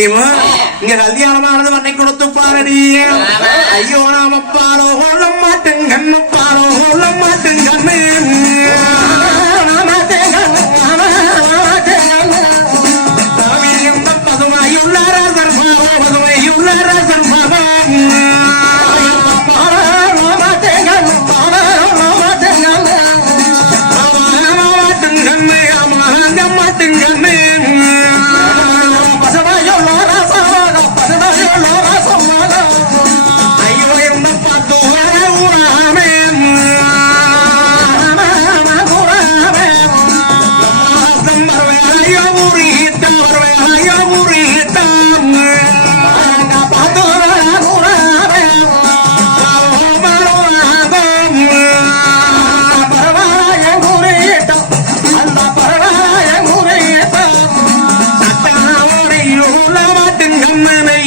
எப்படியுமோ இங்க கல்யாணமானது பண்ணி கொடுத்து பாரடி ஐயோ நாம Woman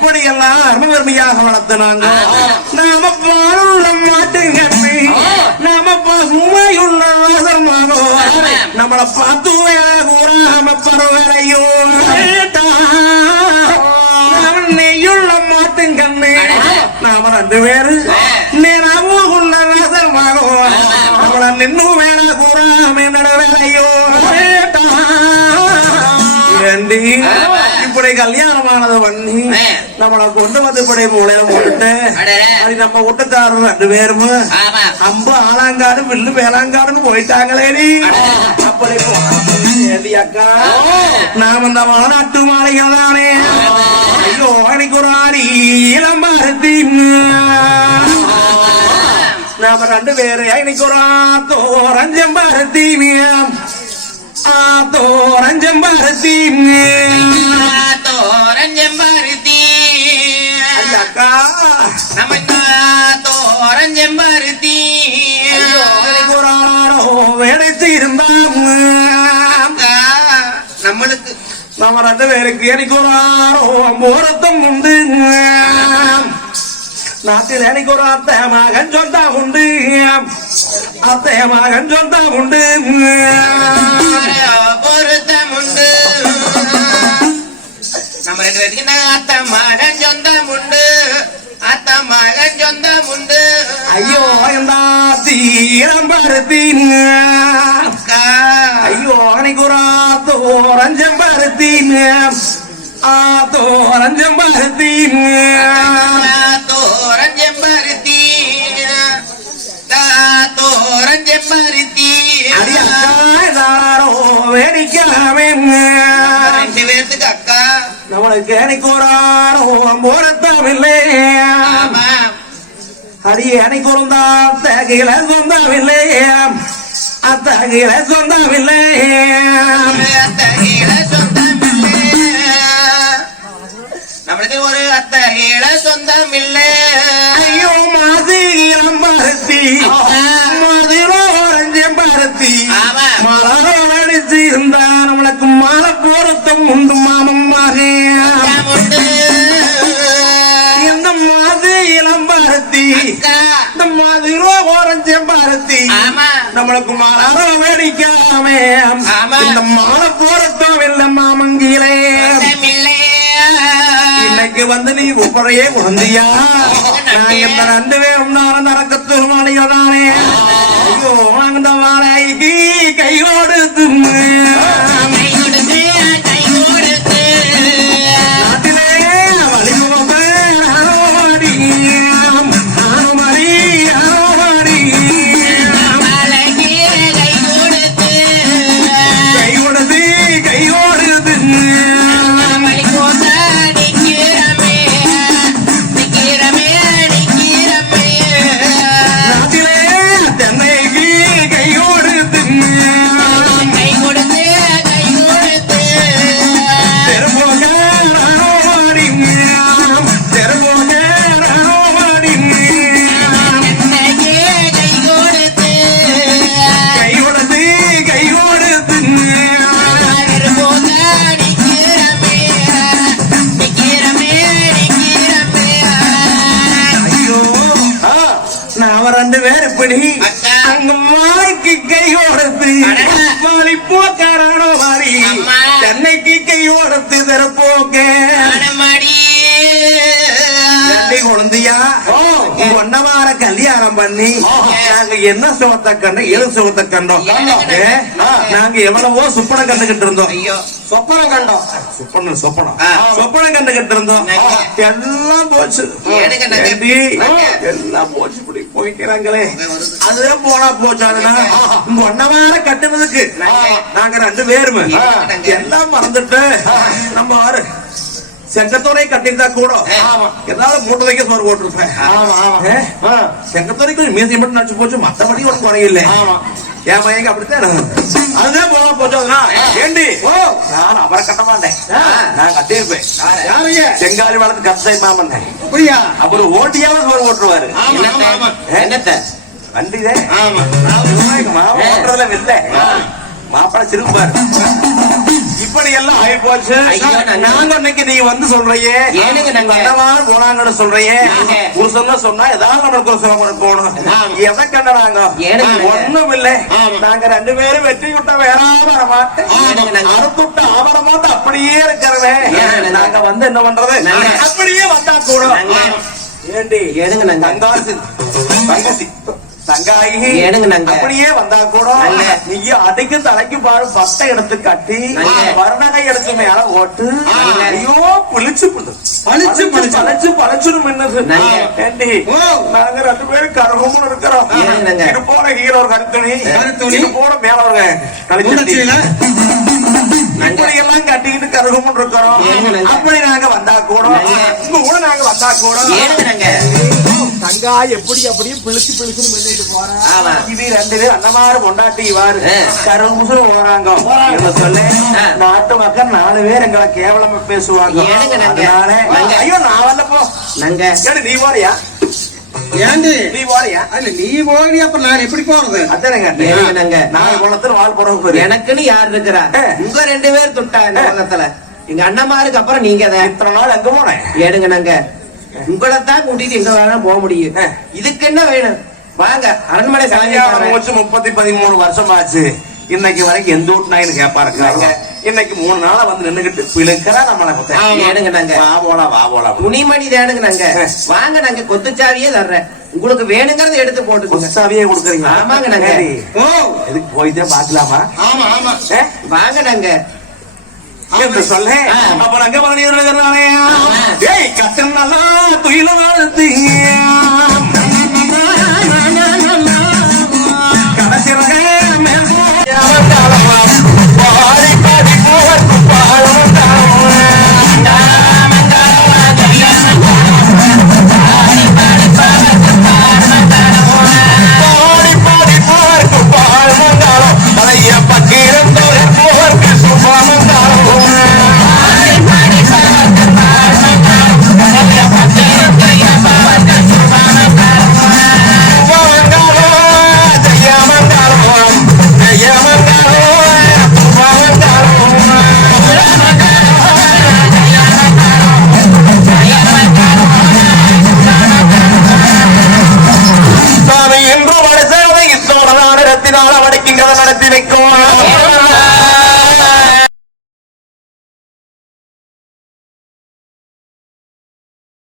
ஆமா. எப்படி எல்லாம் அருமகர்மியாக வளர்த்தினாங்க. நாம பாலுள்ள மாட்டுங்கண்ணி நாம பசுமையுள்ள வாசமாகோ ஆமா. நம்மள பார்த்து கூறாம பரவலையோ நெய்யுள்ள மாட்டுங்கண்ணி. நாம ரெண்டு பேரு ஆ. நேராமுள்ள வாசமாகோ ஆமா. நம்மள நின்னு வேலை கூறாம நடவேலையோ ஏண்டி. இப்படி கல்யாணமானது பண்ணி. நம்மள கொண்டு வந்து படை மூலையில போட்டுட்டு அது நம்ம ஒட்டத்தாரர் ரெண்டு பேரும் நம்ம ஆலாங்காடு வில்லு வேளாங்காடுன்னு போயிட்டாங்களேடி அப்படி போடி அக்கா. நாம் அந்த மாநாட்டு மாலைகள் தானே. ஐயோ எனக்கு ஒரு ஆடி இளம் மருத்தி நாம ரெண்டு பேரு எனக்கு ஒரு ஆத்தோ ரஞ்சம் பருத்தி ஆத்தோ ரஞ்சம் பருத்தி ஆத்தோ ரஞ்சம் அக்கா நம்ம தோரஞ்செம்பருத்தி வேடைத்து இருந்தாம். நம்மளுக்கு. நம்ம ரெண்டு பேருக்கு எனக்கு ஒரு ஆரோ மூரத்தம் உண்டு. நாத்தில் எனக்கு ஒரு சொந்தா உண்டு. அத்தை சொந்தா உண்டு. பொருத்தம் உண்டு. நம்ம ரெண்டு பேருக்கு நான் அத்தை சொந்தம் உண்டு. அத்த மகன் சொந்தம் உண்டு ஐயோ எந்தா தீரம் பருத்தின்னு. ஐயோ அணைக்குறா தோரஞ்சம் பருத்தின்னு ஆ தோரஞ்சம் பருத்தின்னு தோரஞ்சம் பருத்தி தோரஞ்சம் பருத்தி அடியாரோ வேடிக்கலாமே ரெண்டு பேர்த்துக்கு அக்கா. நம்மளுக்கு எனக்கு ஒரு ஆரோ போன எனக்கு ஒரு அத்தகையில சொந்தமில்லை அத்தகையில சொந்தமில்லை நம்மளுக்கு ஒரு அத்தகையில சொந்தமில்லை ஐயோ மாதி இளம்பருத்தி நம்மளுக்கு மலரோ வெடிக்காமே ஆமா. இந்த மாலை பொருத்தம் இல்லை மாமங்கிலே. சொந்தமில்லை இன்னைக்கு வந்து நீ உப்பறையே குழந்தையா நான் இந்த ரெண்டு பேரும் நானும் நடக்கத்து மாளிகதானே ஐயோ அந்த மாலைக்கு கையோடு தும்மு நாம ரெண்டு பேர் இப்படி. அங்க மாலைக்கு கையோடுது அட. மாலி போக்காரானோ மாறி. சென்னைக்கு கையோடுத்து தரப்போக்க ரெண்டி குழந்தையா? ஒன்னவார கல்யாணம் பண்ணி நாங்க என்ன சுகத்தை கண்டோம் எது சுகத்தை கண்டோம்? நாங்க எவ்வளவோ சுப்பனம் கண்டுகிட்டு இருந்தோம். சொப்பனம் கண்டோம். சொப்பனம் சொப்பனம். சொப்பனம் கண்டுகிட்டு இருந்தோம். எல்லாம் போச்சு. எல்லாம் போச்சு இப்படி போய்க்கிறாங்களே. அதுவே போனா போச்சாதுன்னா இங்க ஒன்னவார கட்டுனதுக்கு. நாங்க? ரெண்டு பேருமே. எல்லாம் மறந்துட்டு நம்ம ஆறு கூட. ஏதாவது மூட்டை வைக்க சோறு போட்டிருப்பேன். ஏ? செங்கத்தோரைக்கு மீசை மட்டும் நடிச்சு போச்சு மத்தபடி ஒன்றும் குறையில்லை என் பையங்க அப்படித்தான் அதுதான் போனா போச்சு அதுனா ஏண்டி? நான் அவரை கட்ட மாட்டேன். நான் கட்டியிருப்பேன். செங்காலி வளர்த்து கத்தை மாமன். அப்படியா? அப்புறம் ஓட்டியாவது சோறு ஆமா என்னத்த வண்டிதே ஆமா. ஓட்டுறதுல இல்ல மாப்பிள சிரிப்பாரு. இப்படி எல்லாம் ஆகி போச்சு நாங்க- இன்னைக்கு நீ வந்து சொல்றையே ஏனுங்க நாங்க? வந்தவாறு போனாங்கன்னு சொல்றையே நாங்க. புருஷன் சொன்னா ஏதாவது நம்மளுக்கு ஒரு இருக்கணும் ஆமா. எதை கண்டனாங்க? ஒண்ணும் இல்ல. நாங்க ரெண்டு பேரும் வெற்றி விட்ட வேறாம வர மாட்டேன்? அறுத்துட்ட ஆவர மாட்டேன் அப்படியே இருக்கிறவே ஏனுங்க நாங்க? வந்து என்ன பண்றது. அப்படியே வந்தா கூட. ஏண்டி ஏனுங்க நாங்க? தங்காசி தங்கசி தங்காயி? அப்படியே வந்தா கூட நாங்க. நீங்க அடிக்கும் தலைக்கு பாரு பட்டை எடுத்து கட்டி. வர்ணகை எடுத்து மேல ஓட்டு. ஐயோ புளிச்சு பளிச்சு. பளிச்சு பளிச்சுன்னு மின்னுது நாங்க. ரெண்டு பேரும் கரகமுன்னு இருக்கிறோம்? இது போல ஹீரோ ஒரு கருத்துணி. இது போல மேல ஒரு கழிச்சட்டி முன்னச்சியில இப்படி எல்லாம் கட்டிக்கிட்டு கருகமுன்னு இருக்கிறோம்? அப்படி நாங்க வந்தா கூட. உங்க கூட நாங்க வந்தா கூட தங்கா எப்படி அப்படியே பிழிச்சு பிழிச்சுன்னு மெல்லிட்டு போறேன் ஆமா. இது ரெண்டு பேரும் அண்ணமாரு பொண்டாட்டி இவாரு. ஆ. கருமுசுல போறாங்க என்ன சொல்ல. நாட்டு மக்கள் நாலு பேர் எங்களை கேவலமா பேசுவாங்க? அதனால நாங்க. ஐயோ நான் வரல போ. நாங்க. நீ போறியா? ஏண்டி? நீ போறியா? அல்ல நீ போய் அப்ப நான் எப்படி போறது? அதானே ஏனுங்க நாங்க? நான் குளத்துல வாழ் போறவங்க போறேன் எனக்குன்னு யார் இருக்கிறா. உங்க ரெண்டு பேர் துட்டா இந்த உலகத்துல எங்க அண்ணமாருக்கு அப்புறம் நீங்க தான். இத்தனை நாள் எங்க போனேன் ஏடுங்க நாங்க? உங்களைத்தான் கூட்டிட்டு எங்க வேணா போக முடியும். இதுக்கு என்ன வேணும்? வாங்க அரண்மனை கல்யாணம் சாமி வச்சு முப்பத்தி பதிமூணு வருஷம் ஆச்சு இன்னைக்கு வரைக்கும் எந்த வீட்டு நாயின்னு கேப்பா இருக்காங்க இன்னைக்கு மூணு நாளா வந்து நின்னுகிட்டு பிழுக்கிறா நம்மளை. ஏடுங்க நாங்க. வா போலாம் வா போலாம். துணிமணி தேடுங்க நாங்க. வாங்க நாங்க கொத்துச்சாவியே தர்றேன். உங்களுக்கு வேணுங்கிறத எடுத்து போட்டுக்கோங்க. புதுசாவே கொடுக்குறீங்க ஆமாங்க நாங்க. எதுக்கு போயிட்டே பாக்கலாமா ஆமா ஆமா? வாங்க நாங்க. என்று சொல்ல. அப்ப நாங்க ஆ. ஏய் கட்டம் நல்லா துயில வாழ்த்து